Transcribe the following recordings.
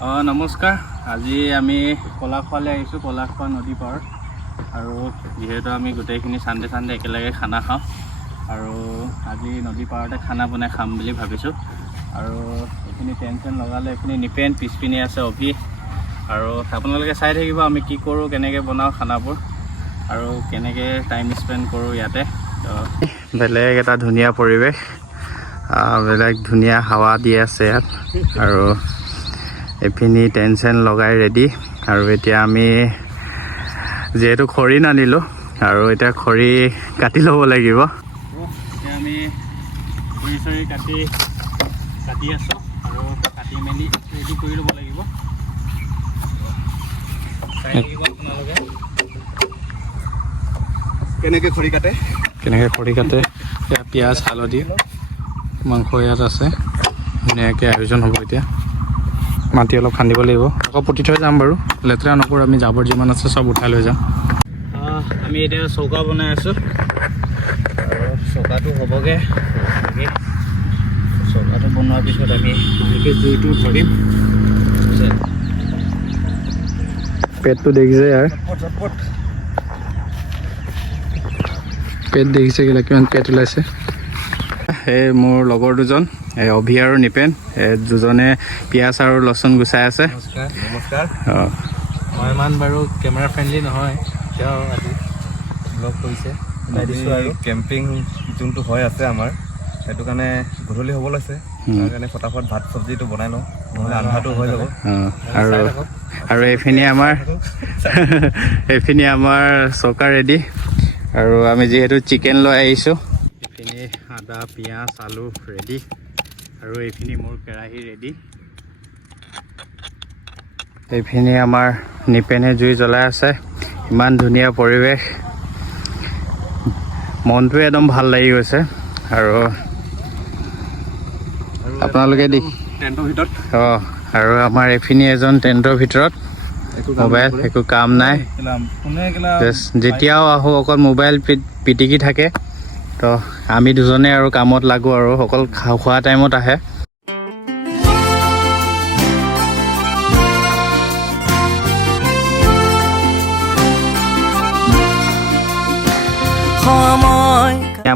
নমস্কাৰ। আজি আমি পলাশপালে আহিছোঁ, পলাশপাল নদী পাৰ। আৰু যিহেতু আমি গোটেইখিনি চানডে একেলগে খানা খাওঁ, আৰু আজি নদী পাৰতে খানা বনাই খাম বুলি ভাবিছোঁ। আৰু এইখিনি টেনশ্যন লগালে, এইখিনি নিপেন, পিছপিনে আছে অভি। আৰু আপোনালোকে চাই থাকিব আমি কি কৰোঁ, কেনেকৈ বনাওঁ খানাবোৰ, আৰু কেনেকৈ টাইম স্পেণ্ড কৰোঁ ইয়াতে। তো বেলেগ এটা ধুনীয়া পৰিৱেশ, বেলেগ ধুনীয়া হাৱা দি আছে ইয়াত। আৰু এইখিনি টেনশ্যন লগাই ৰেডি। আৰু এতিয়া আমি যিহেতু খৰি নানিলোঁ, আৰু এতিয়া খৰি কাটি ল'ব লাগিব। এতিয়া আমি খৰি চৰি কাটি আছোঁ, আৰু কাটি মেলি ৰেডি কৰি ল'ব লাগিব। চাই থাকিব আপোনালোকে কেনেকৈ খৰি কাটে। এতিয়া পিঁয়াজ, হালধি, মাংস ইয়াত আছে। ধুনীয়াকৈ আয়োজন হ'ব। এতিয়া মাটি অলপ খান্দিব লাগিব, আকৌ পুতি থৈ যাম বাৰু, লেতেৰা নকৰোঁ। আমি জাবৰ যিমান আছে চব উঠাই লৈ যাম। আমি এতিয়া চৌকা বনাই আছোঁ, আৰু চৌকাটো হ'বগৈ। চৌকাটো বনোৱাৰ পিছত আমি ভালকৈ জুইটো ধৰিম। পেটটো দেখিছে ইয়াৰ, পেট দেখিছে কেলা, কিমান পেট ওলাইছে। এই মোৰ লগৰ দুজন, এই অভি আৰু নিপেন, এই দুজনে পিঁয়াজ আৰু লচুন গুচাই আছে। নমস্কাৰ। মই ইমান বাৰু কেমেৰা ফ্ৰেণ্ডলি নহয়, তেওঁ আজি ব্লগ কৰিছে, ওলাই দিছোঁ। আৰু কেম্পিং যোনটো হৈ আছে আমাৰ, সেইটো কাৰণে গধূলি হ'ব লৈছে, তাৰ কাৰণে ফটাফট ভাত চব্জিটো বনাই লওঁ, নহ'লে আন্ধাৰটো হৈ যাব। আৰু এইখিনি আমাৰ চৌকা ৰেডি। আৰু আমি যিহেতু চিকেন লৈ আহিছোঁ, এইখিনি আদা, পিঁয়াজ, আলু ৰেডি। আৰু এইখিনি মোৰ কেৰাহী ৰেডি। এইখিনি আমাৰ নিপেনে জুই জ্বলাই আছে। ইমান ধুনীয়া পৰিৱেশ, মনটোৱে একদম ভাল লাগি গৈছে। আৰু আপোনালোকে টেণ্টৰ ভিতৰত আৰু আমাৰ এইখিনি এজন টেণ্টৰ ভিতৰত, মোবাইল একো কাম নাই। যেতিয়াও আহোঁ অকল মোবাইল পিটিকি থাকে। তো আমি দুজনে আৰু কামত লাগোঁ, আৰু অকল খোৱা টাইমত আহে।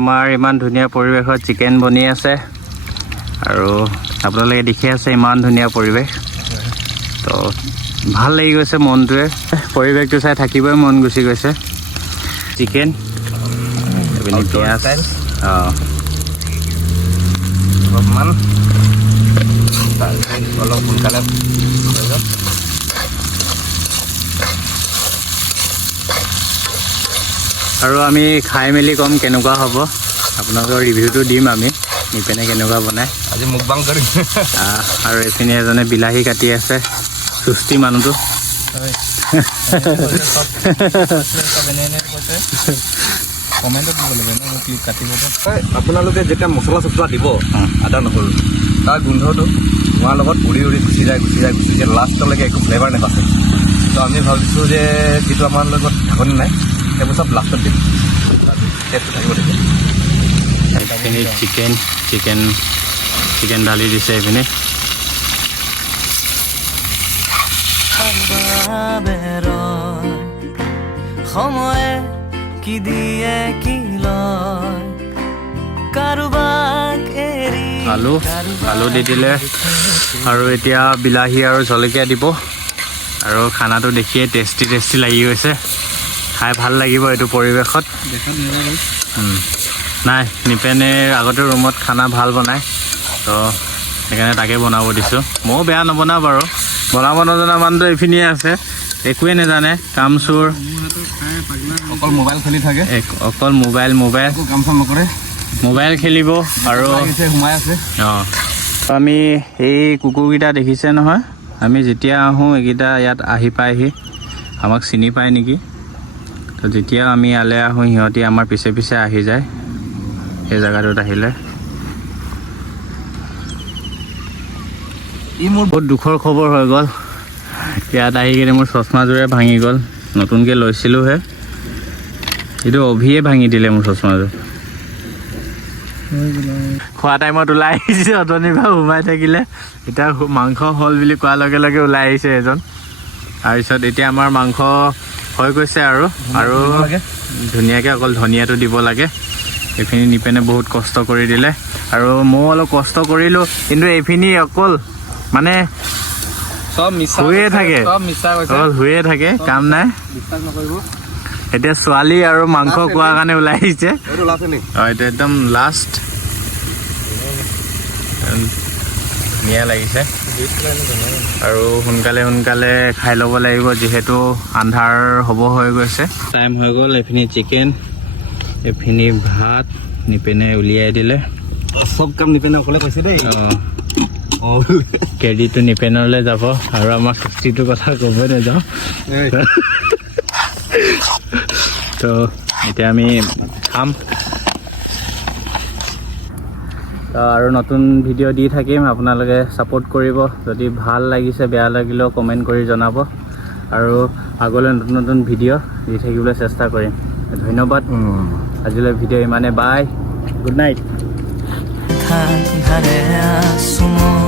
আমাৰ ইমান ধুনীয়া পৰিৱেশত চিকেন বনি আছে, আৰু আপোনালোকে দেখি আছে ইমান ধুনীয়া পৰিৱেশ। তো ভাল লাগি গৈছে মনটোৱে, পৰিৱেশটো চাই থাকিবই মন গুচি গৈছে। চিকেন, পিঁয়াজ, অলপমান অলপ সোনকালে আৰু আমি খাই মেলি ক'ম কেনেকুৱা হ'ব, আপোনালোকৰ ৰিভিউটো দিম আমি, নিপেনে কেনেকুৱা বনায়। আজি মুখবাং কৰিম। আৰু এইপিনে এজনে বিলাহী কাটি আছে, সুস্থি মানুহটো। আপোনালোকে যেতিয়া মছলা চছলা দিব, আদা নহৰু, তাৰ গোন্ধটো হোৱাৰ লগত উৰি গুচি যায়, লাষ্টলৈকে একো ফ্লেভাৰ নাপাছে। তো আমি ভাবিছোঁ যে যিটো আমাৰ লগত ঢাকনি নাই, সেইবোৰ চব লাষ্টত দিম, টেষ্টটো থাকিব তেতিয়া। এইখিনি চিকেন ঢালি দিছে এইপিনে। সময়ে কি দিয়ে কি লয়, কাৰোবাক এৰি আলু দি দিলে, আৰু এতিয়া বিলাহী আৰু জলকীয়া দিব। আৰু খানাটো দেখিয়ে টেষ্টি লাগি গৈছে, খাই ভাল লাগিব এইটো পৰিৱেশত। নাই, নিপেনে আগতে ৰুমত খানা ভাল বনায়, তো সেইকাৰণে তাকে বনাব দিছোঁ। ময়ো বেয়া নবনাওঁ বাৰু, বনাব নজনা মানুহটো এইখিনিয়ে আছে, একোৱে নাজানে, কাম চোৰ, অকল মোবাইল খেলি থাকে, অকল মোবাইল কাম চাম নকৰে, মোবাইল খেলিব। আৰু সোমাই আছে। আমি এই কুকুৰকেইটা দেখিছে নহয়, আমি যেতিয়া আহোঁ এইকেইটা ইয়াত আহি পায়হি, আমাক চিনি পায় নেকি। তো যেতিয়া আমি ইয়ালৈ আহোঁ, সিহঁতি আমাৰ পিছে আহি যায় সেই জেগাটোত আহিলে। মোৰ বহুত দুখৰ খবৰ হৈ গ'ল, ইয়াত আহি কিনে মোৰ চশমাযোৰে ভাঙি গ'ল, নতুনকৈ লৈছিলোঁহে। এইটো অভিয়ে ভাঙি দিলে মোৰ চশমাযোৰ। খোৱা টাইমত ওলাই আহিছে অথনিৰ পৰা সোমাই থাকিলে এতিয়া মাংস হ'ল বুলি কোৱাৰ লগে লগে ওলাই আহিছে এজন তাৰপিছত এতিয়া আমাৰ মাংস হৈ গৈছে আৰু ধুনীয়াকৈ অকল ধনিয়াটো দিব লাগে এইখিনি নিপেনে বহুত কষ্ট কৰি দিলে আৰু ময়ো অলপ কষ্ট কৰিলোঁ কিন্তু এইখিনি অকল মানে চব মিছা শুয়ে থাকে চব মিছা কৈছে অকল শুয়ে থাকে কাম নাই বিশ্বাস নকৰিব এতিয়া ছোৱালী আৰু মাংস খোৱাৰ কাৰণে ওলাই আহিছে এইটো লাষ্ট নেকি এইটো একদম লাষ্ট ধুনীয়া লাগিছে আৰু সোনকালে সোনকালে খাই ল'ব লাগিব যিহেতু আন্ধাৰ হ'ব হৈ গৈছে টাইম হৈ গ'ল এইখিনি চিকেন এইখিনি ভাত নিপেনে উলিয়াই দিলে চব কাম নিপেনে অকলে কৈছে দেই কেৰিটো নিপেনলৈ যাব আৰু আমাৰ কুস্তিটোৰ কথা ক'বই নাযাওঁ তো এতিয়া আমি খাম আৰু নতুন ভিডিঅ' দি থাকিম আপোনালোকে ছাপোৰ্ট কৰিব যদি ভাল লাগিছে বেয়া লাগিলেও কমেণ্ট কৰি জনাব আৰু আগলৈ নতুন নতুন ভিডিঅ' দি থাকিবলৈ চেষ্টা কৰিম ধন্যবাদ আজিলৈ ভিডিঅ' ইমানে বাই গুড নাইট ধাৰে আছো মই